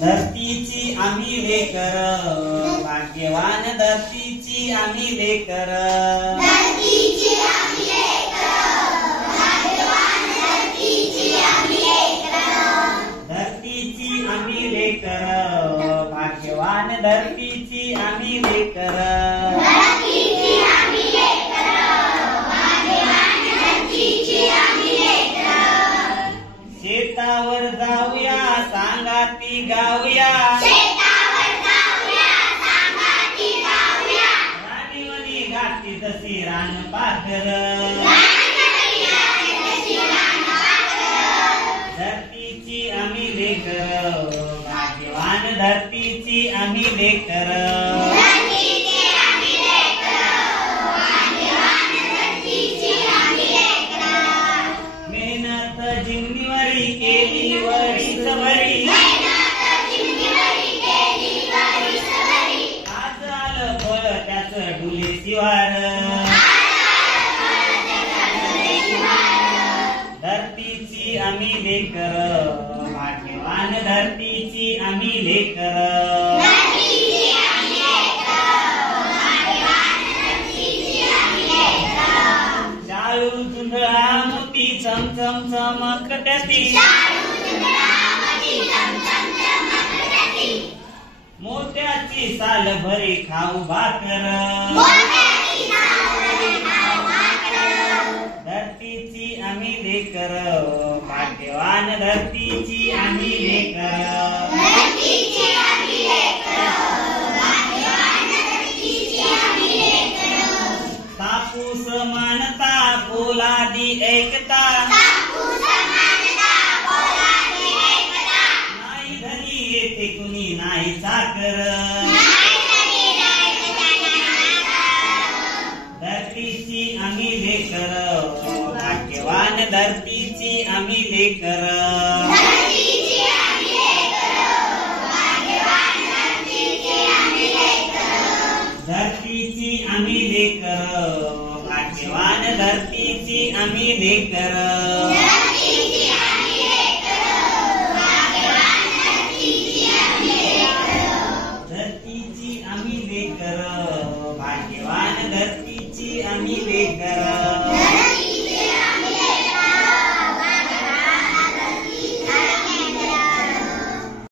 धरतीची आम्ही लेकर, भाग्यवान धरतीची आम्ही लेकर. धरतीची आम्ही लेकर, भाग्यवान धरतीची आम्ही लेकर. धरतीची आम्ही लेकर, भाग्यवान धरतीची आम्ही लेकर. धरतीची आम्ही लेकर, भाग्यवान धरतीची आम्ही लेकर. शेतावर जाऊया सांगाती गाऊया, शेतावर जाऊया सांगाती गाऊया. राणीवणी गाती तशी रानपाखर. धरतीची आम्ही लेकर, भाग्यवान धरतीची आम्ही लेकर. धरतीची आम्ही लेकर, भाग्यवान धरतीची आम्ही लेकर. मेहनत जिम्मेवारी केली वरीच भरी, मेहनत जिम्मेवारी केली वरीच भरी. आज आलं फळ त्याच डुले शिवार. धरतीची आम्ही लेकर, भाग्यवान धरतीची आम्ही लेकर. धरतीची आम्ही लेकर, भाग्यवान धरतीची आम्ही लेकर. शाळू जुंधळा मोती चमचम चमकत्याती, शाळू जुंधळामती चमचम चमकत्याती. मोत्याची साल भरी खाऊ भाकर. मोत्याची साल भरी खाऊ भाकर. धरतीची आम्ही लेकर, भाग्यवान धरतीची आम्ही लेकर. धरतीची आम्ही लेकर, भाग्यवान धरतीची आम्ही लेकर. कापूस मानता पोलादी ऐकता, कापूस मानता पोलादी ऐकता. नाही धनी येथे कुणी नाही चाकर. नाही धनी नाही नाकार. धरतीची आम्ही लेकर, भाग्यवान धरतीची आम्ही लेकर. धरतीची आम्ही लेकर, भाग्यवान धरतीची आम्ही लेकर. धरतीची आम्ही लेकर, भाग्यवान धरतीची आम्ही लेकर. धरतीची आम्ही लेकर, भाग्यवान धरतीची आम्ही लेकर. धरतीची आम्ही लेकर, भाग्यवान धरतीची आम्ही लेकर.